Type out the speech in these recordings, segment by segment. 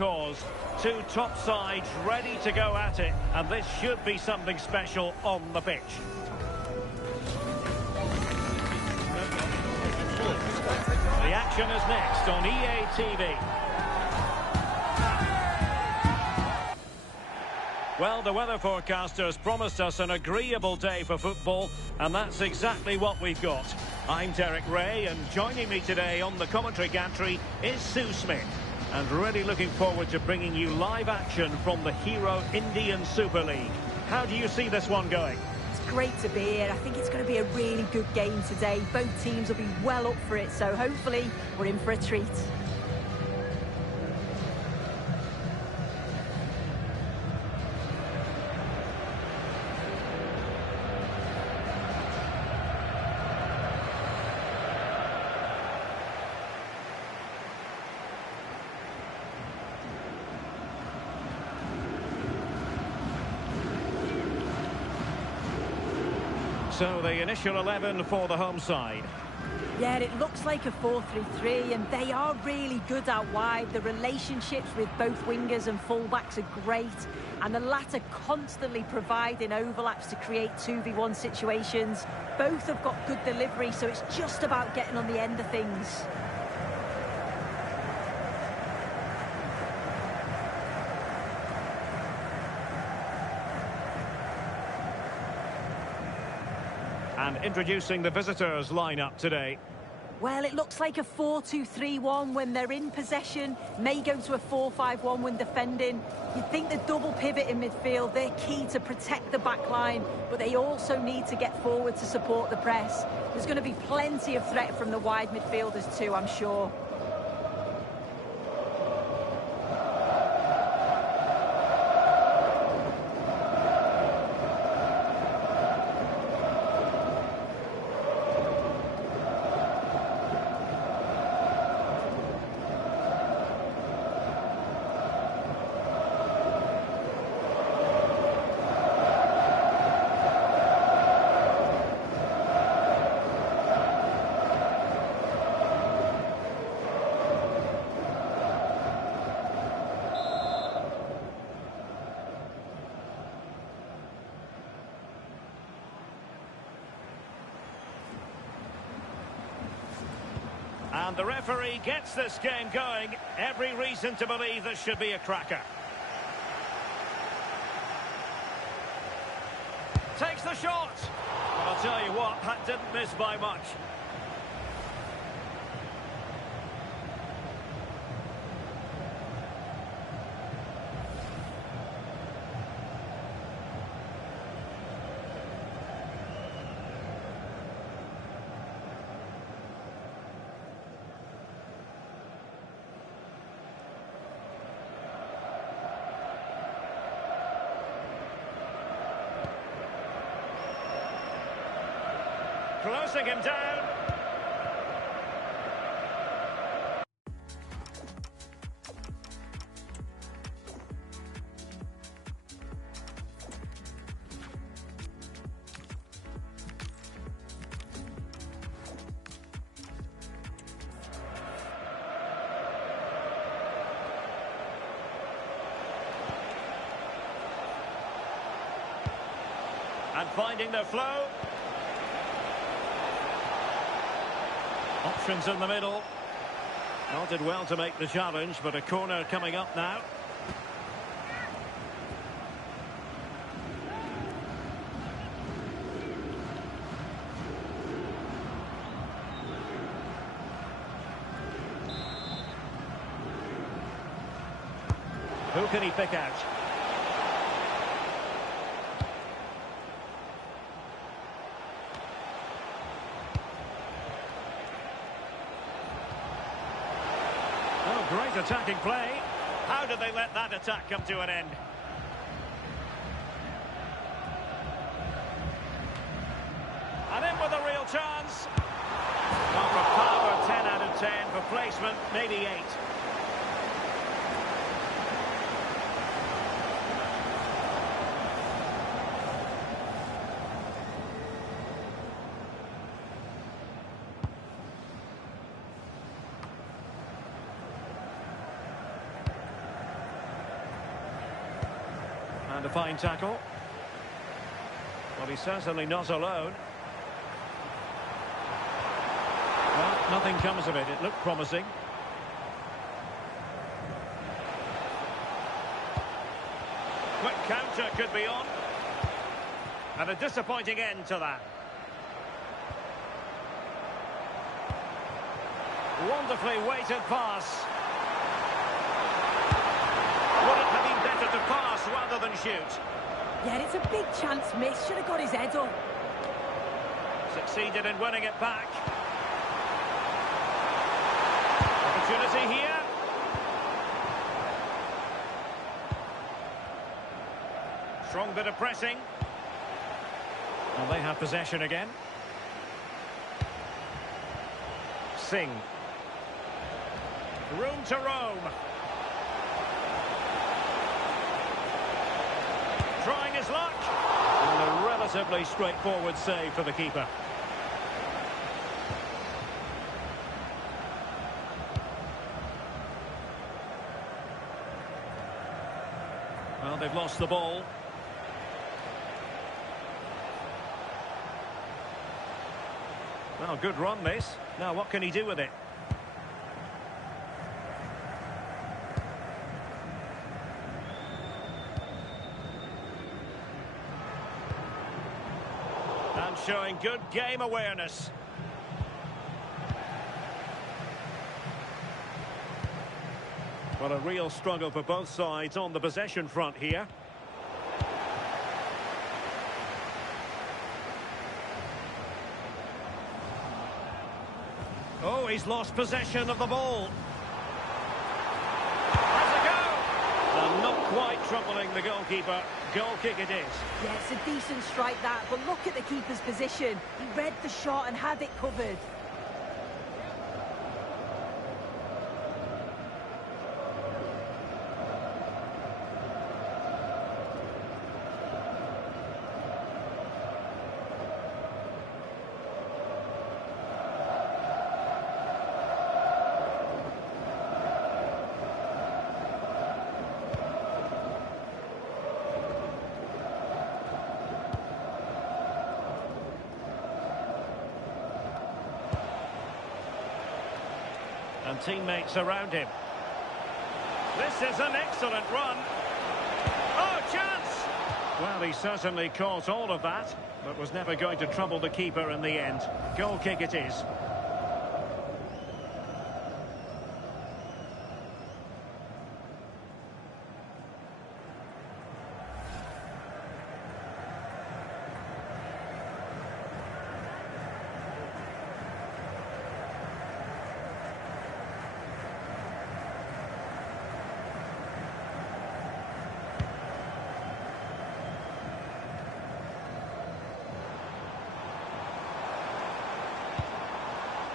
cause. Two top sides ready to go at it, and this should be something special on the pitch. The action is next on EA TV. Well, the weather forecasters promised us an agreeable day for football, and that's exactly what we've got. I'm Derek Ray, and joining me today on the commentary gantry is Sue Smith. And really looking forward to bringing you live action from the Hero Indian Super League. How do you see this one going? It's great to be here. I think it's going to be a really good game today. Both teams will be well up for it, so hopefully we're in for a treat. So the initial 11 for the home side. Yeah, it looks like a 4-3-3, and they are really good out wide. The relationships with both wingers and fullbacks are great, and the latter constantly providing overlaps to create 2v1 situations. Both have got good delivery, so it's just about getting on the end of things. And introducing the visitors' lineup today. Well, it looks like a 4-2-3-1 when they're in possession. May go to a 4-5-1 when defending. You'd think the double pivot in midfield, they're key to protect the back line, but they also need to get forward to support the press. There's going to be plenty of threat from the wide midfielders too, I'm sure. And the referee gets this game going. Every reason to believe this should be a cracker. Takes the shot. But I'll tell you what, that didn't miss by much. Closing him down. And finding the flow. Options in the middle. Not did well to make the challenge, but a corner coming up now. Who can he pick out? Oh, great attacking play. How did they let that attack come to an end? And in with a real chance. Not for power, 10 out of 10. For placement, maybe 8. And a fine tackle. Well, he's certainly not alone. Well, nothing comes of it. It looked promising. Quick counter could be on. And a disappointing end to that. Wonderfully weighted pass. Would it have been better to pass rather than shoot? Yeah, it's a big chance miss. Should have got his head up. Succeeded in winning it back. Opportunity here. Strong bit of pressing. And they have possession again. Singh. Room to roam. Trying his luck. And a relatively straightforward save for the keeper. Well, they've lost the ball. Well, good run this. Now, what can he do with it? And showing good game awareness. Well, a real struggle for both sides on the possession front here. Oh, he's lost possession of the ball. Has a go! And not quite troubling the goalkeeper. Goal kick it is. Yeah, it's a decent strike that, but look at the keeper's position. He read the shot and had it covered. And teammates around him. This is an excellent run. Oh, chance! Well, he certainly caught all of that, but was never going to trouble the keeper in the end. Goal kick it is.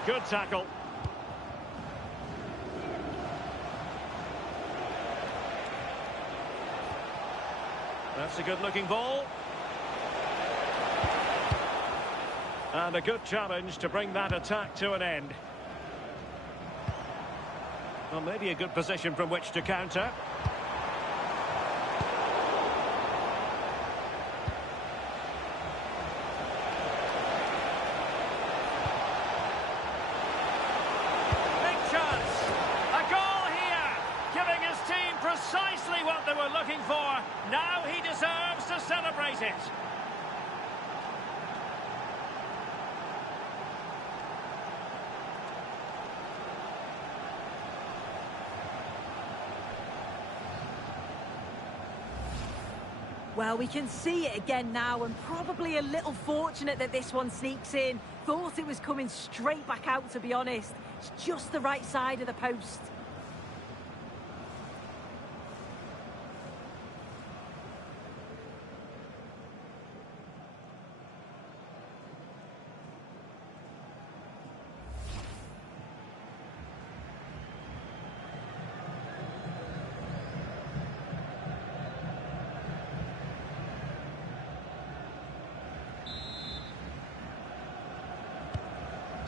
Good tackle. That's a good-looking ball. And a good challenge to bring that attack to an end. Well, maybe a good position from which to counter. Precisely what they were looking for. Now he deserves to celebrate it. Well, we can see it again now, and probably a little fortunate that this one sneaks in. Thought it was coming straight back out, to be honest. It's just the right side of the post.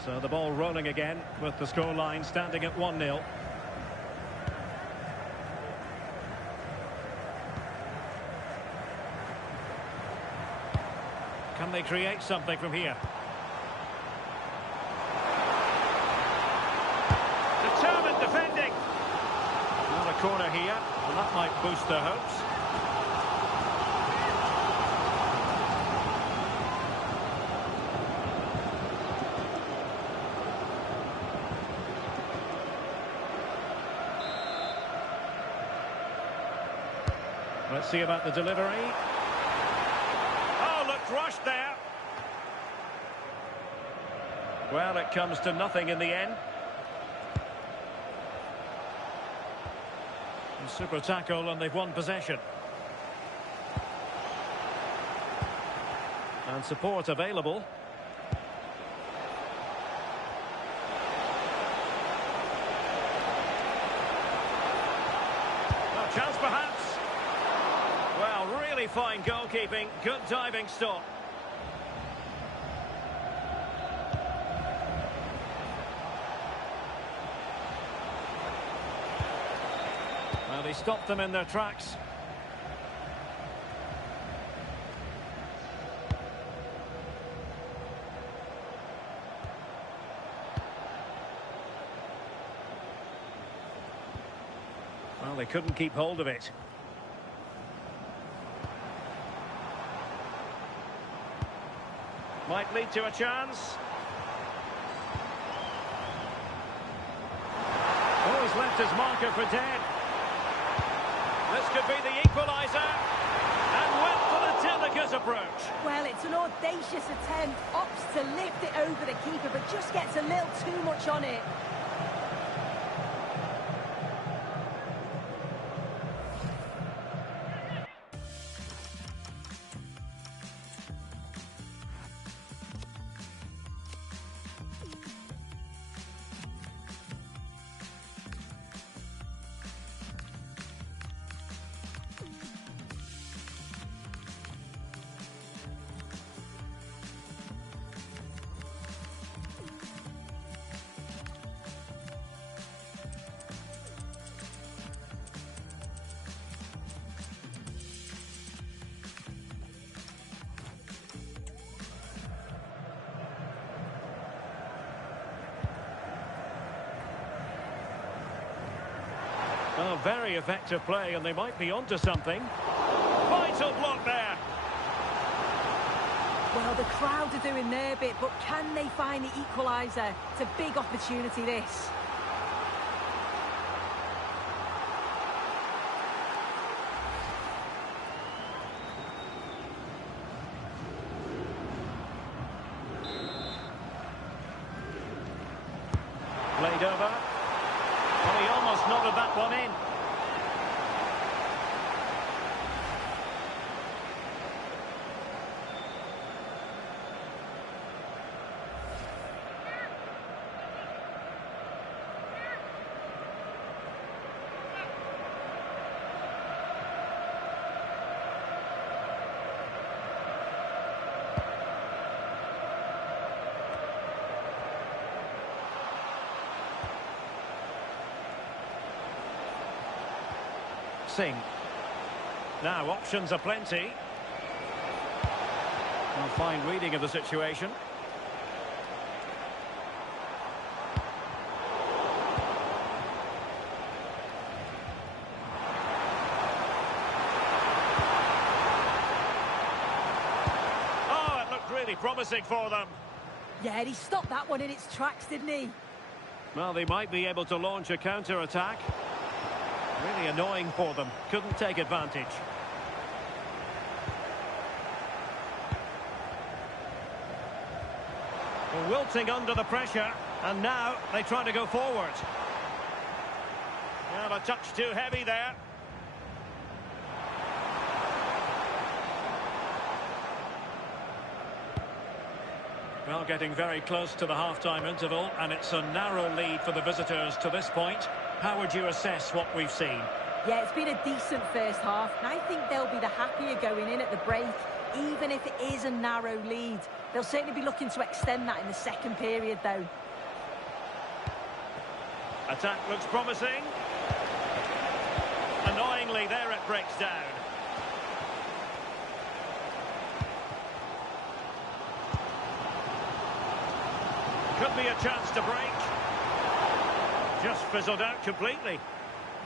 So the ball rolling again with the scoreline standing at 1-0. Can they create something from here? Determined defending. Another corner here, and that might boost their hopes. Let's see about the delivery. Oh, looked rushed there. Well, it comes to nothing in the end. Super tackle, and they've won possession. And support available. A chance perhaps. Well, really fine goalkeeping. Good diving stop. Well, he stopped them in their tracks. Well, they couldn't keep hold of it. Might lead to a chance. Oh, he's left his marker for dead. This could be the equaliser. And went for the delicate approach. Well, it's an audacious attempt. Opts to lift it over the keeper, but just gets a little too much on it. Oh, very effective play, and they might be onto something. Vital block there. Well, the crowd are doing their bit, but can they find the equaliser? It's a big opportunity, this. Played over. Well, he almost nodded that one in. Now, options are plenty. A fine reading of the situation. Oh, it looked really promising for them. Yeah, he stopped that one in its tracks, didn't he? Well, they might be able to launch a counter-attack. Really annoying for them. Couldn't take advantage. Well, wilting under the pressure, and now they try to go forward. Well, a touch too heavy there. Well, getting very close to the half-time interval, and it's a narrow lead for the visitors to this point. How would you assess what we've seen? Yeah, it's been a decent first half, and I think they'll be the happier going in at the break, even if it is a narrow lead. They'll certainly be looking to extend that in the second period, though. Attack looks promising. Annoyingly, there it breaks down. Could be a chance to break. Just fizzled out completely.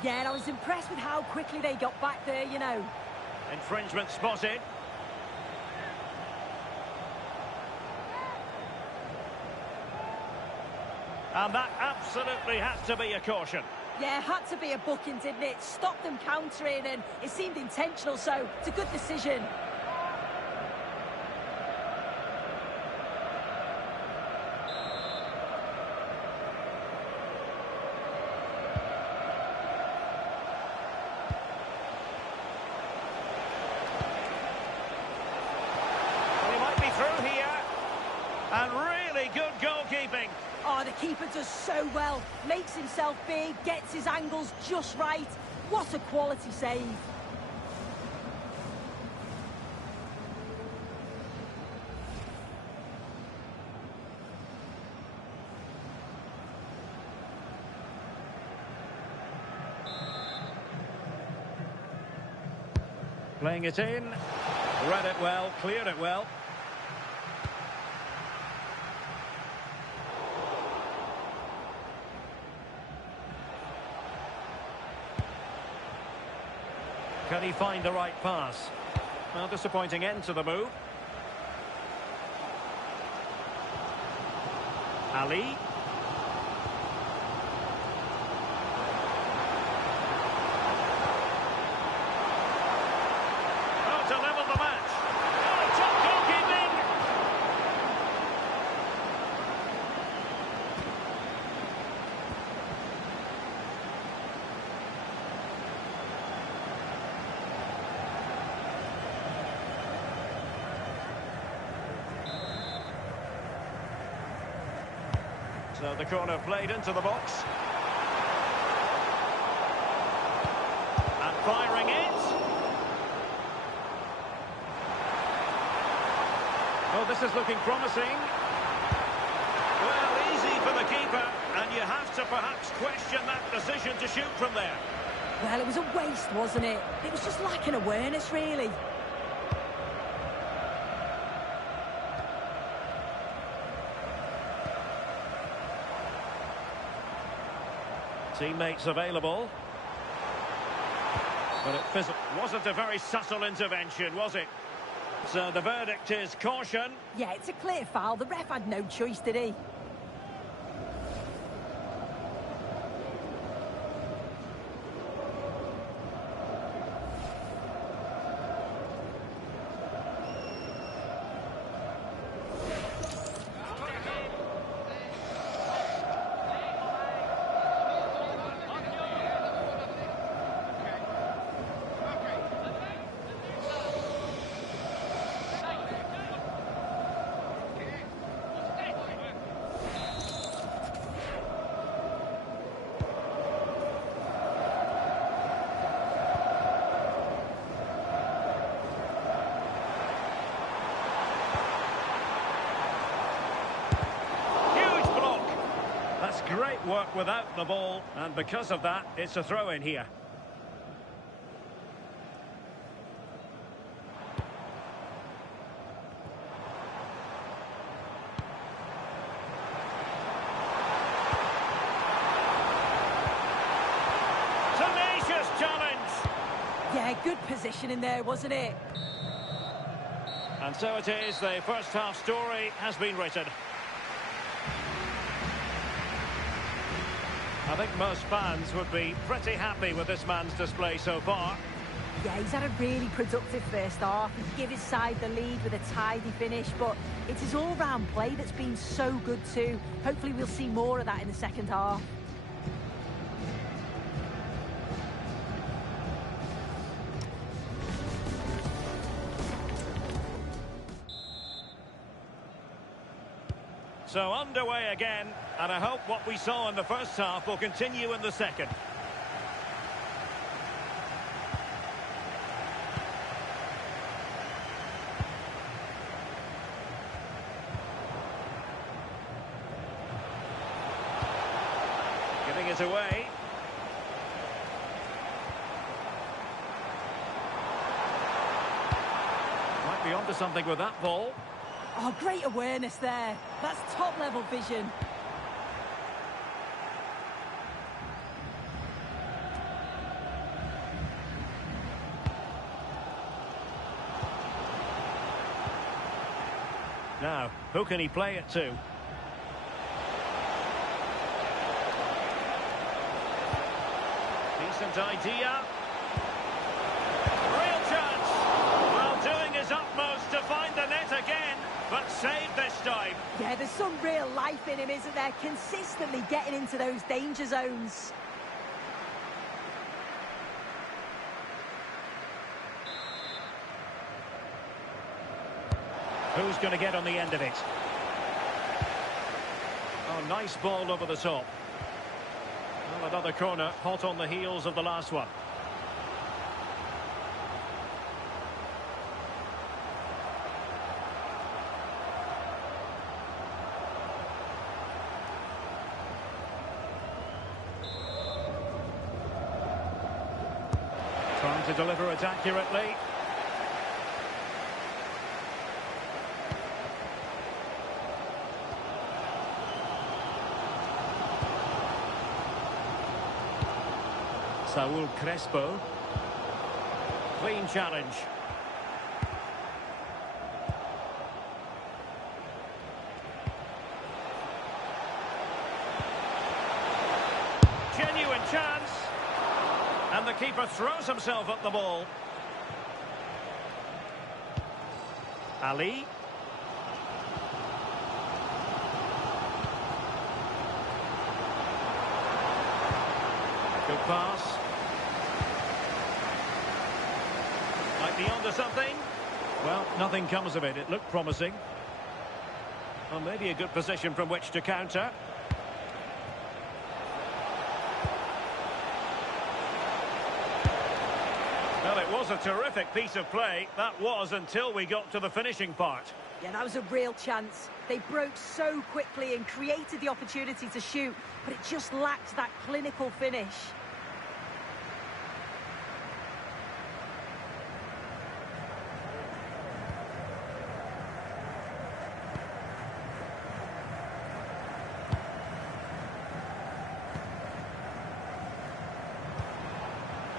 Yeah, and I was impressed with how quickly they got back there, you know. Infringement spotted. And that absolutely had to be a caution. Yeah, had to be a booking, didn't it? Stopped them countering, and it seemed intentional, so it's a good decision. Well, he might be through here. And really good goalkeeping. Oh, the keeper does so well. Makes himself big, gets his angles just right. What a quality save. Playing it in. Read it well, cleared it well. Can he find the right pass? Well, disappointing end to the move. Ali. Oh, to level the match. Oh, top goalkeeping. So the corner played into the box. And firing it. Oh, this is looking promising. Well, easy for the keeper. And you have to perhaps question that decision to shoot from there. Well, it was a waste, wasn't it? It was just lacking awareness, really. Teammates available. But it wasn't a very subtle intervention, was it? So the verdict is caution. Yeah, it's a clear foul. The ref had no choice, did he? Great work without the ball, and because of that, it's a throw-in here. Tenacious challenge! Yeah, good position in there, wasn't it? And so it is, the first half story has been written. I think most fans would be pretty happy with this man's display so far. Yeah, he's had a really productive first half. He gave his side the lead with a tidy finish, but it's his all-round play that's been so good too. Hopefully we'll see more of that in the second half. So underway again, and I hope what we saw in the first half will continue in the second. Giving it away. Might be onto something with that ball. Oh, great awareness there. That's top-level vision. Now, who can he play it to? Decent idea. Real chance. Well, doing his utmost to find the net again, but saved this time. Yeah, there's some real life in him, isn't there? Consistently getting into those danger zones. Who's going to get on the end of it? Oh, nice ball over the top. Well, another corner, hot on the heels of the last one. Trying to deliver it accurately. Saul Crespo. Clean challenge. Genuine chance. And the keeper throws himself at the ball. Ali. Good pass. Might be onto something. Well, nothing comes of it. It looked promising. Well, maybe a good position from which to counter. Well, it was a terrific piece of play. That was until we got to the finishing part. Yeah, that was a real chance. They broke so quickly and created the opportunity to shoot, but it just lacked that clinical finish.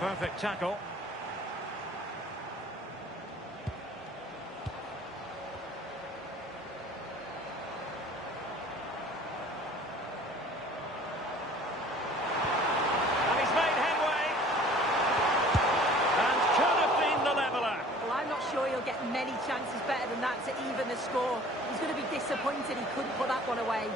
Perfect tackle. And he's made headway. And could have been the leveller. Well, I'm not sure he'll get many chances better than that to even the score. He's going to be disappointed he couldn't put that one away.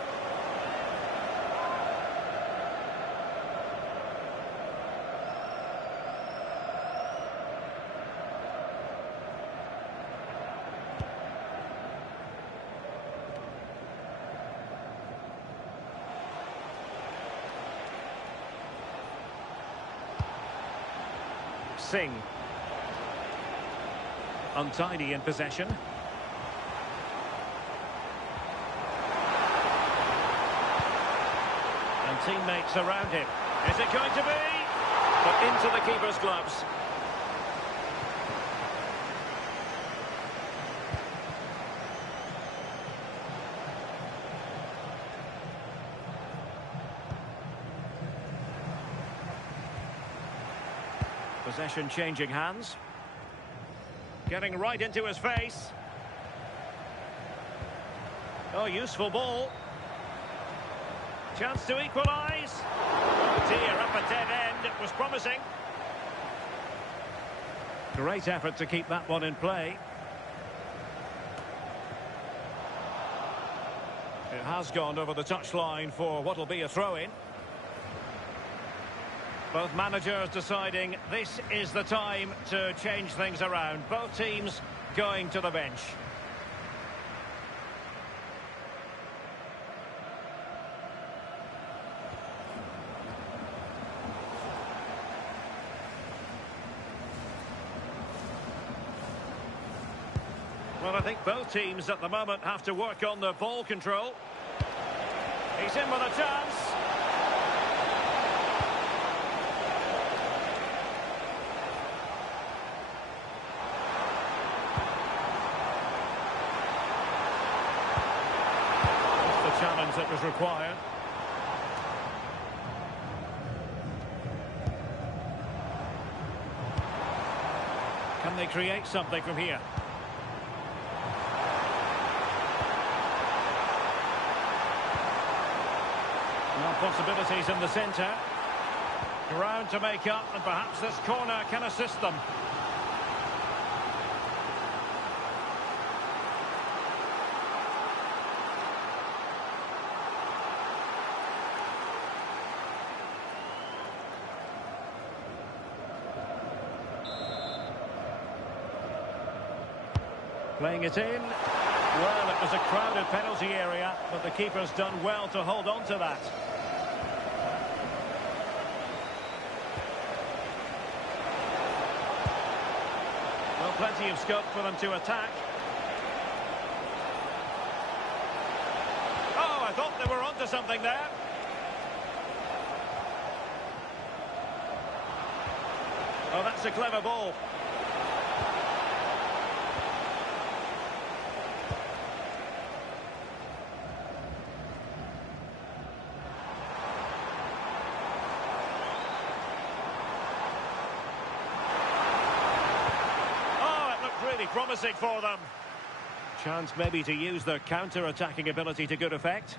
Singh. Untidy in possession. And teammates around him. Is it going to be? But into the keeper's gloves. Possession changing hands. Getting right into his face. Oh, useful ball. Chance to equalise. Oh dear, up a dead end. It was promising. Great effort to keep that one in play. It has gone over the touchline for what will be a throw-in. Both managers deciding this is the time to change things around. Both teams going to the bench. Well, I think both teams at the moment have to work on their ball control. He's in with a chance. Challenge that was required. Can they create something from here? possibilities in the centre. Ground to make up, and perhaps this corner can assist them. Playing it in. Well, it was a crowded penalty area, but the keeper's done well to hold on to that. Well, plenty of scope for them to attack. Oh, I thought they were onto something there. Oh, that's a clever ball. Really promising for them. Chance maybe to use their counter-attacking ability to good effect.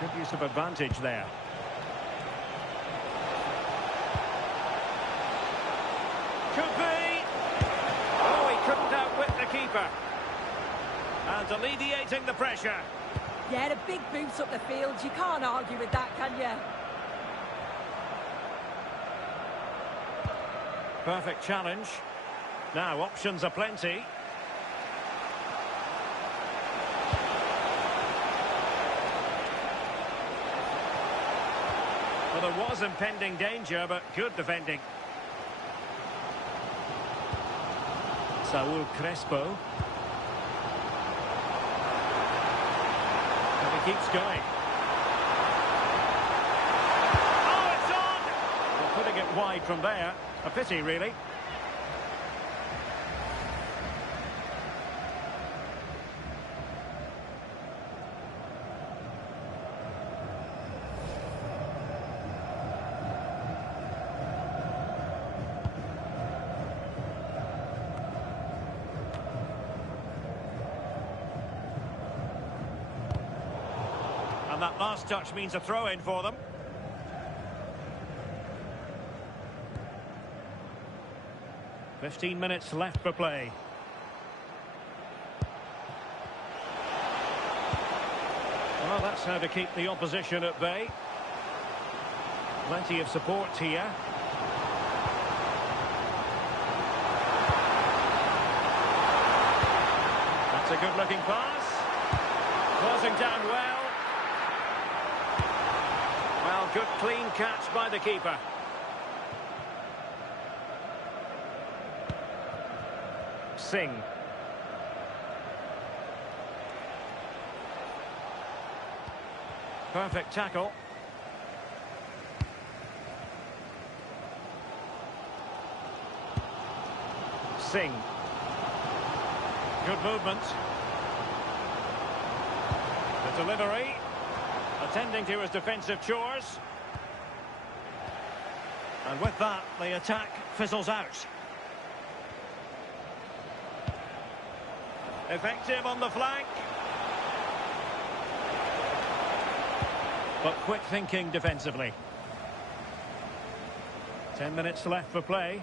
Good use of advantage there. Could be. Oh, he couldn't outwit the keeper. And alleviating the pressure. Yeah, the big boots up the field. You can't argue with that, can you? Perfect challenge. Now, options are plenty. Well, there was impending danger, but good defending. Saul Crespo. And he keeps going. Oh, it's on! Well, putting it wide from there. A pity, really. And that last touch means a throw-in for them. "15 minutes left for play. Well, that's how to keep the opposition at bay. Plenty of support here. That's a good-looking pass. Closing down well. Well, good clean catch by the keeper. Singh. Perfect tackle. Singh. Good movement. The delivery. Attending to his defensive chores. And with that, the attack fizzles out. Effective on the flank. But quick thinking defensively. 10 minutes left for play.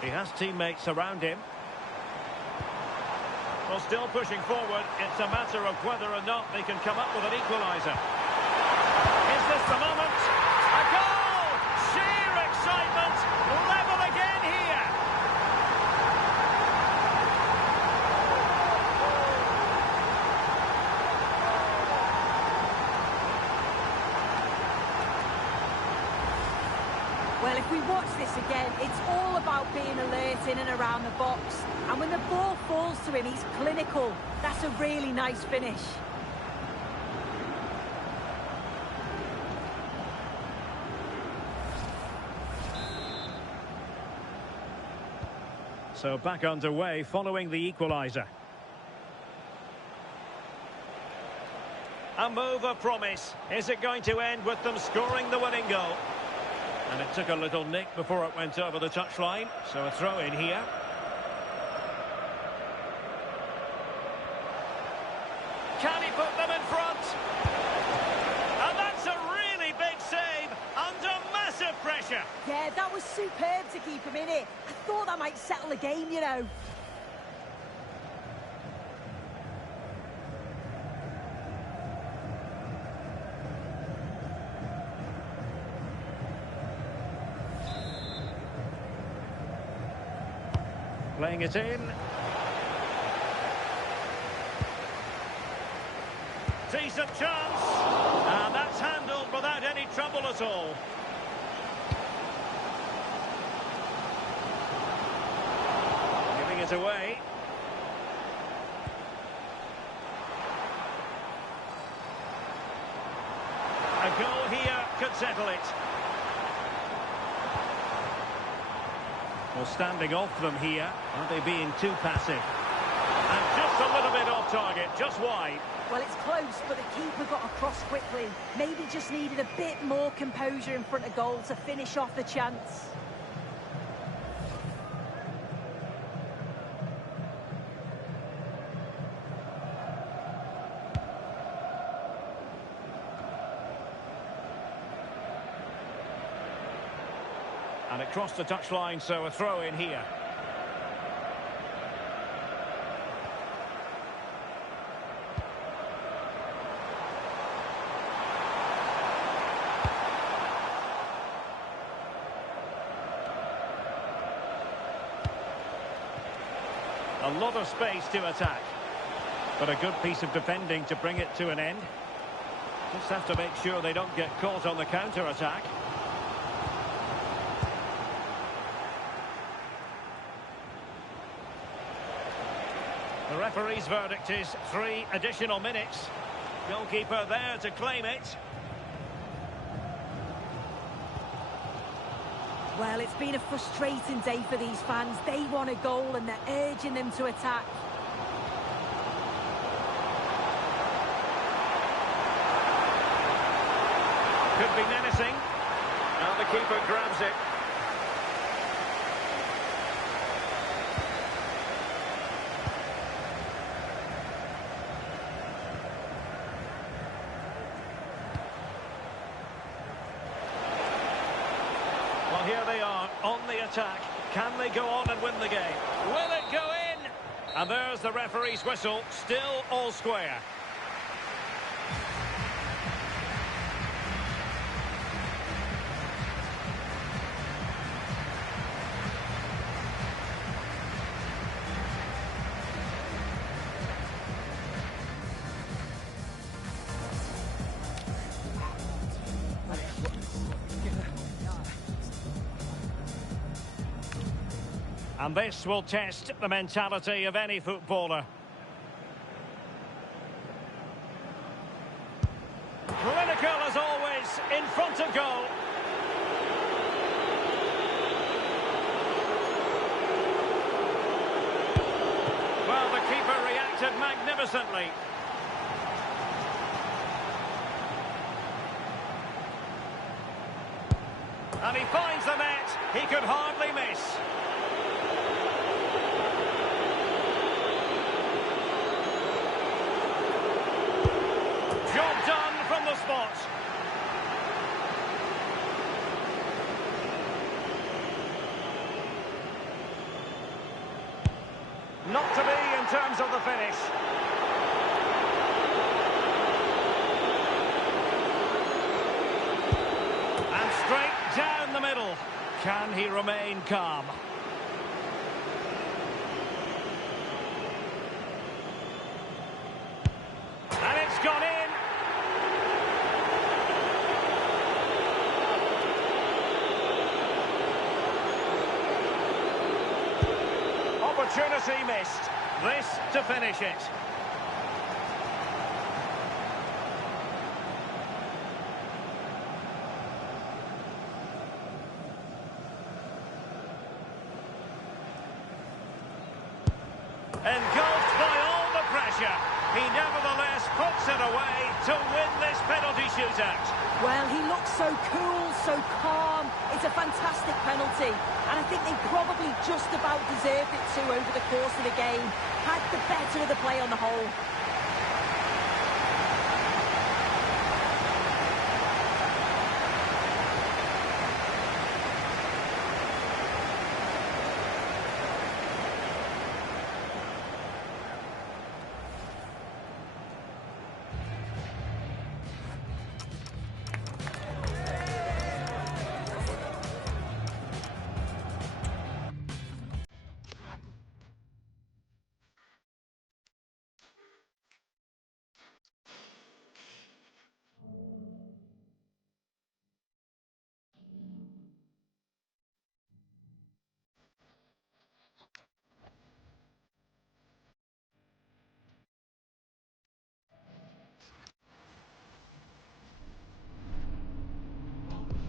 He has teammates around him. Well, still pushing forward. It's a matter of whether or not they can come up with an equaliser. Is this the moment? A goal! Sheer excitement! Level again here! Well, if we watch this again, it's all about being alert in and around the box. And when the ball falls to him, he's clinical. That's a really nice finish. So back underway following the equaliser. A move of promise. Is it going to end with them scoring the winning goal? And it took a little nick before it went over the touchline, so a throw in here. superb to keep him in it. I thought that might settle the game, you know. Playing it in. Decent chance. And that's handled without any trouble at all. Giving it away. A goal here could settle it. Well, standing off them here. Are they being too passive? And just a little bit off target, just wide. Well, it's close, but the keeper got across quickly. Maybe just needed a bit more composure in front of goal to finish off the chance. And it crossed the touchline, so a throw in here. A lot of space to attack. But a good piece of defending to bring it to an end. Just have to make sure they don't get caught on the counter-attack. The referee's verdict is 3 additional minutes. Goalkeeper there to claim it. Well, it's been a frustrating day for these fans. They want a goal and they're urging them to attack. Could be menacing. Now the keeper grabs it. Well, here they are on the attack. Can they go on and win the game? Will it go in? And there's the referee's whistle. Still all square. And this will test the mentality of any footballer. Clinical as always, in front of goal. Well, the keeper reacted magnificently. And he finds the net. He could hardly miss. Job done from the spot. Not to be in terms of the finish. And straight down the middle. Can he remain calm? And it's gone in. Opportunity missed. This to finish it. Engulfed by all the pressure, he nevertheless puts it away to win this penalty shootout. Well, he looks so cool, so calm. It's a fantastic penalty. And I think they probably just about deserved it too over the course of the game. Had the better of the play on the whole.